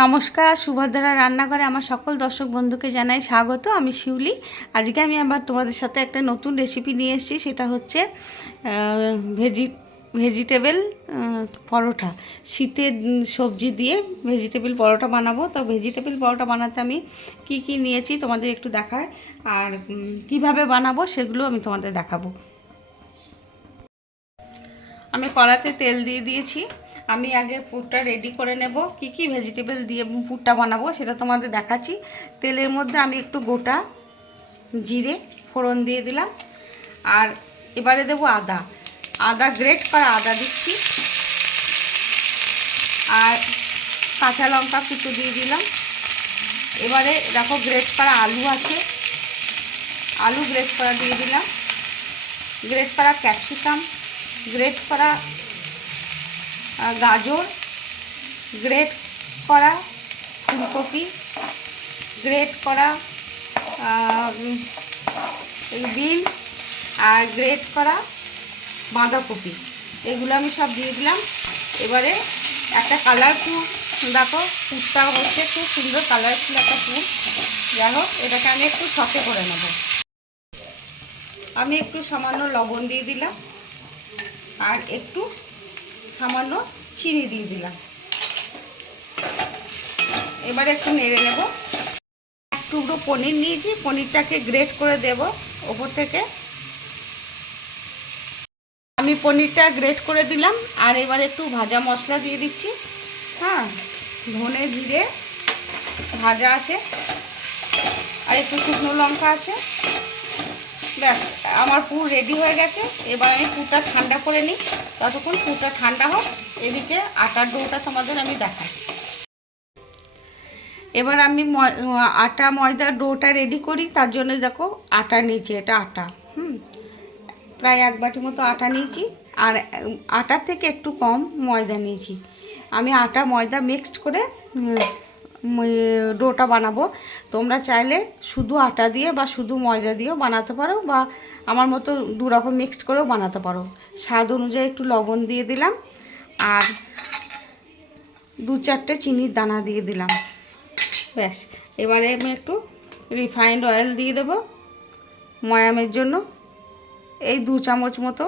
নমস্কার, সুভদ্রা রান্নাঘরে আমার সকল দর্শক বন্ধুকে জানাই স্বাগত। আমি শিউলি। আজকে আমি আবার তোমাদের সাথে একটা নতুন রেসিপি নিয়ে এসেছি। সেটা হচ্ছে ভেজিটেবল পরোটা। শীতের সবজি দিয়ে ভেজিটেবল পরোটা বানাবো। তো ভেজিটেবল পরোটা বানাতে আমি কি কি নিয়েছি তোমাদের একটু দেখায়, আর কিভাবে বানাবো সেগুলো আমি তোমাদের দেখাবো। আমি কড়াতে তেল দিয়ে দিয়েছি। আমি আগে পুরটা রেডি করে নেব। কি কি ভেজিটেবল দিয়ে পুরটা বানাবো সেটা তোমাদের দেখাচ্ছি। তেলের মধ্যে আমি একটু গোটা জিরে ফোড়ন দিয়ে দিলাম, আর এবারে দেবো আদা গ্রেট করা আদা দিচ্ছি, আর কাঁচা লঙ্কা কুচো দিয়ে দিলাম। এবারে দেখো গ্রেট করা আলু আছে, আলু গ্রেট করা দিয়ে দিলাম, গ্রেট করা ক্যাপসিকাম, গ্রেট করা গাজর, গ্রেট করা ফুলকপি, গ্রেট করা বিনস, আর গ্রেট করা বাঁধাকপি, এগুলো আমি সব দিয়ে দিলাম। এবারে একটা কালারফুল, দেখো পুরটা হচ্ছে খুব সুন্দর কালারফুল একটা পুর। যাই হোক, এটাকে আমি একটু সতে করে নেব। আমি একটু সামান্য লবণ দিয়ে দিলাম, আর একটু সামান্য চিনি দিয়ে দিলাম। এবারে একটু নেড়ে নেব। এক টুকরো পনির নিয়েছি, পনিরটাকে গ্রেট করে দেব ওপর থেকে। আমি পনিরটা গ্রেট করে দিলাম, আর এবার একটু ভাজা মশলা দিয়ে দিচ্ছি। হ্যাঁ, ধনে জিরে ভাজা আছে, আর একটু শুকনো লঙ্কা আছে। ব্যাস, আমার পুর রেডি হয়ে গেছে। এবার আমি পুরটা ঠান্ডা করে নিই। ততক্ষণ পুরটা ঠান্ডা হোক, এদিকে আটার ডোটা তোমাদের আমি দেখাই। এবার আমি আটা ময়দার ডোটা রেডি করি। তার জন্য দেখো আটা নিয়েছি, এটা আটা প্রায় 1 বাটি মতো আটা নিয়েছি, আর আটার থেকে একটু কম ময়দা নিয়েছি। আমি আটা ময়দা মিক্সড করে ডোটা বানাবো। তোমরা চাইলে শুধু আটা দিয়ে বা শুধু ময়দা দিয়েও বানাতে পারো, বা আমার মতো দুরকম মিক্সড করেও বানাতে পারো। স্বাদ অনুযায়ী একটু লবণ দিয়ে দিলাম, আর 2-4টে চিনির দানা দিয়ে দিলাম। ব্যাস, এবারে আমি একটু রিফাইন্ড অয়েল দিয়ে দেবো ময়ামের জন্য। এই 2 চামচ মতো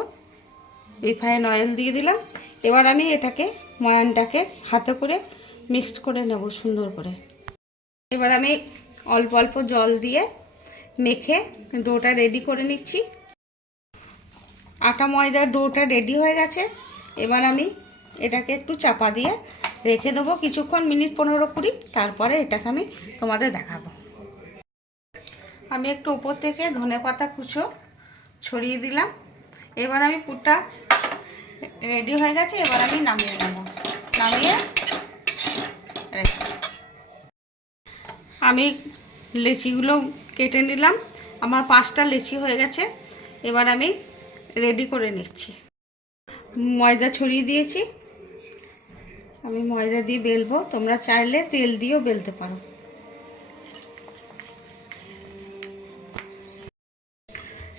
রিফাইন্ড অয়েল দিয়ে দিলাম। এবার আমি এটাকে ময়ানটাকে হাতে করে মিক্সড করে নেব সুন্দর করে। এবার আমি অল্প অল্প জল দিয়ে মেখে ডোটা রেডি করে নিচ্ছি। আটা ময়দার ডোটা রেডি হয়ে গেছে। এবার আমি এটাকে একটু চাপা দিয়ে রেখে দেবো কিছুক্ষণ, মিনিট 15-20। তারপরে এটাকে আমি তোমাদের দেখাবো। আমি একটু উপর থেকে ধনেপাতা কুচো ছড়িয়ে দিলাম। এবার আমি পুরটা রেডি হয়ে গেছে। এবার আমি নামিয়ে নেব। নামিয়ে রেখে আমি লেচিগুলো কেটে নিলাম। আমার 5টা লেচি হয়ে গেছে। এবার আমি রেডি করে নিচ্ছি। ময়দা ছড়িয়ে দিয়েছি। আমি ময়দা দিয়ে বেলবো। তোমরা চাইলে তেল দিয়েও বেলতে পারো।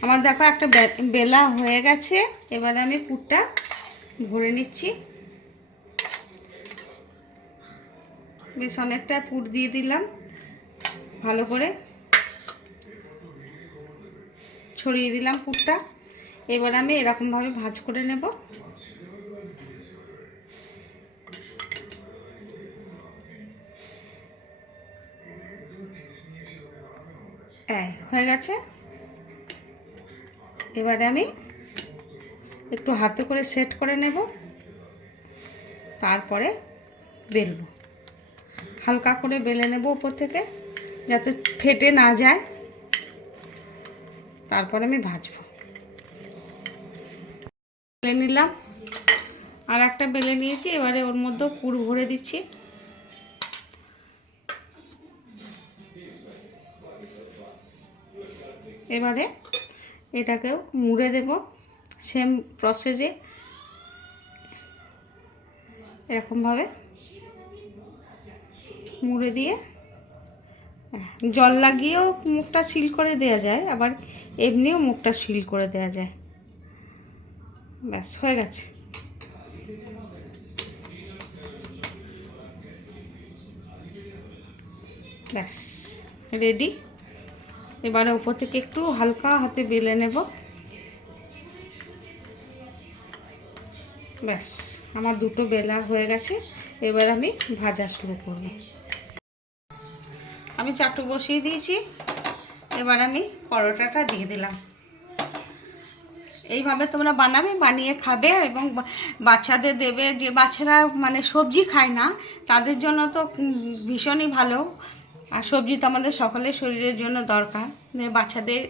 আমার দেখো একটা বেলা হয়ে গেছে। এবারে আমি পুরটা ভরে নিচ্ছি। বেশ অনেকটা পুর দিয়ে দিলাম, ভালো করে ছড়িয়ে দিলাম পুরটা। এবার আমি এরকমভাবে ভাঁজ করে নেব। হয়ে গেছে। এবারে আমি একটু হাতে করে সেট করে নেব, তারপরে বেলবো। হালকা করে বেলে নেব উপর থেকে, যাতে ফেটে না যায়। তারপরে আমি ভাজবো। বেলে নিলাম, আর একটা বেলে নিয়েছি। এবারে ওর মধ্যে পুর ভরে দিচ্ছি। এবারে এটাকেও মুড়ে দেব সেম প্রসেসে, এরকমভাবে মুড়ে দিয়ে জল লাগিয়েও মুখটা সিল করে দেওয়া যায়, আবার এমনিও মুখটা সিল করে দেওয়া যায়। ব্যাস, হয়ে গেছে। ব্যাস রেডি। এবারে উপর থেকে একটু হালকা হাতে বেলে নেব। ব্যাস আমার দুটো বেলা হয়ে গেছে। এবার আমি ভাজা শুরু করব। আমি চাটু বসিয়ে দিয়েছি। এবার আমি পরোটাটা দিয়ে দিলাম। এইভাবে তোমরা বানাবে, বানিয়ে খাবে এবং বাচ্চাদের দেবে। যে বাচ্চারা মানে সবজি খায় না, তাদের জন্য তো ভীষণই ভালো। আর সবজি তো আমাদের সকলের শরীরের জন্য দরকার। বাচ্চাদের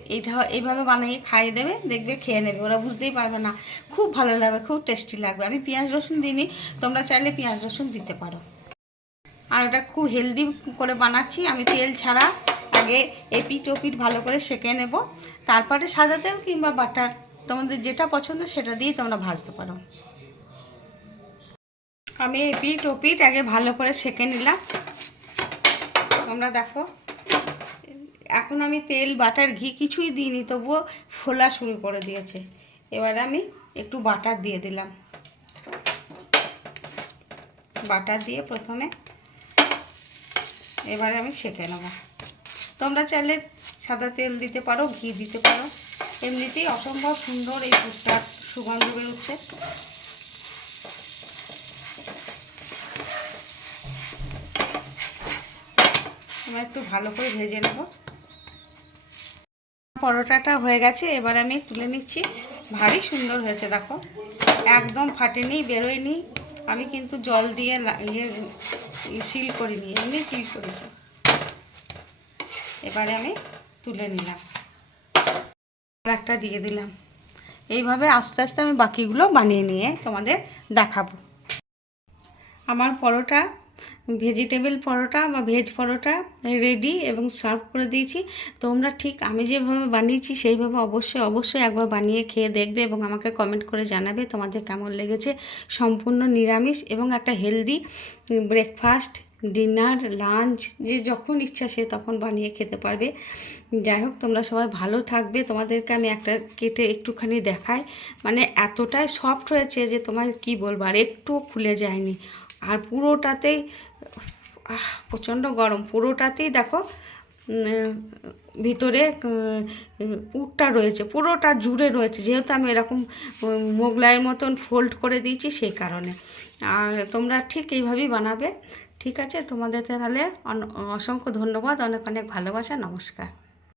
এইভাবে বানিয়ে খাইয়ে দেবে, দেখবে খেয়ে নেবে, ওরা বুঝতেই পারবে না, খুব ভালো লাগবে, খুব টেস্টি লাগবে। আমি পেঁয়াজ রসুন দিইনি, তোমরা চাইলে পেঁয়াজ রসুন দিতে পারো। আর এটা খুব হেলদি করে বানাচ্ছি আমি, তেল ছাড়া। আগে এপিট ওপিট ভালো করে সেঁকে নেব, তারপরে সাদা তেল কিংবা বাটার, তোমাদের যেটা পছন্দ সেটা দিয়ে তোমরা ভাজতে পারো। আমি এপিট ওপিট আগে ভালো করে সেঁকে নিলাম। তোমরা দেখো, এখন আমি তেল বাটার ঘি কিছুই দিইনি, তবুও ফোলা শুরু করে দিয়েছে। এবার আমি একটু বাটার দিয়ে দিলাম। বাটার দিয়ে প্রথমে এবারে আমি সেঁকে নেব। তোমরা চাইলে সাদা তেল দিতে পারো, ঘি দিতে পারো। এমনিতেই অসম্ভব সুন্দর এই ফুচকার সুগন্ধ বেরোচ্ছে। আমরা একটু ভালো করে ভেজে নেব। পরোটাটা হয়ে গেছে, এবার আমি তুলে নিচ্ছি। ভারী সুন্দর হয়েছে দেখো, একদম ফাটেনি, বেরোয়নি। আমি কিন্তু জল দিয়ে সিল করিনি, এমনি সিল করেছি। এবারে আমি তুলে নিলাম, একটা দিয়ে দিলাম। এইভাবে আস্তে আস্তে আমি বাকিগুলো বানিয়ে নিয়ে তোমাদের দেখাবো। আমার পরোটা, ভেজিটেবল পরোটা বা ভেজ পরোটা রেডি এবং সার্ভ করে দিয়েছি। তোমরা ঠিক আমি যেভাবে বানিয়েছি সেইভাবে অবশ্যই একবার বানিয়ে খেয়ে দেখবে এবং আমাকে কমেন্ট করে জানাবে তোমাদের কেমন লেগেছে। সম্পূর্ণ নিরামিষ এবং একটা হেলদি ব্রেকফাস্ট, ডিনার, লাঞ্চ, যে যখন ইচ্ছা সে তখন বানিয়ে খেতে পারবে। যাই হোক, তোমরা সবাই ভালো থাকবে। তোমাদেরকে আমি একটা কেটে একটুখানি দেখাই, মানে এতটাই সফট হয়েছে যে তোমার কি বলবো, আর একটুও খুলে যায়নি। আর পুরোটাতেই প্রচণ্ড গরম, পুরোটাতেই দেখো ভিতরে পুরটা রয়েছে, পুরোটা জুড়ে রয়েছে, যেহেতু আমি এরকম মোগলাইয়ের মতন ফোল্ড করে দিয়েছি সেই কারণে। আর তোমরা ঠিক এইভাবেই বানাবে। ঠিক আছে, তোমাদের তাহলে অসংখ্য ধন্যবাদ, অনেক অনেক ভালোবাসা, নমস্কার।